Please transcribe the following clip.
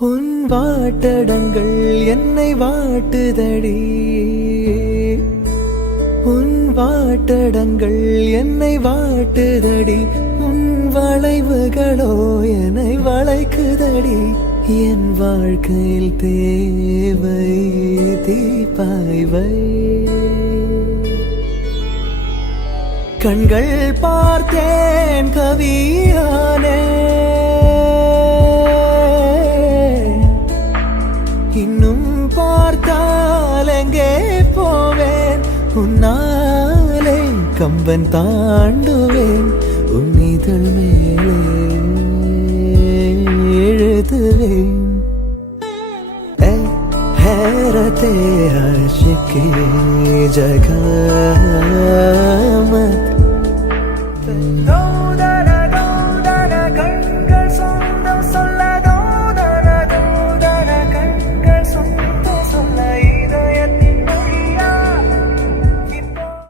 உன் வாட்டடங்கள் என்னை வாட்டுதடி, உன் வாட்டடங்கள் என்னை வாட்டுதடி, உன் வளைவுகளோ என்னை வளைக்குதடி. என் வாழ்க்கையில் தேவை தீபாய்வை, கண்கள் பார்த்தேன் கவியானே, இன்னும் பார்த்தால் எங்கே போவேன், உன்னாலே கம்பன் தாண்டுவேன், உன் இதழ் மேலே எழுதுவேன். हैरते आशिकी जगह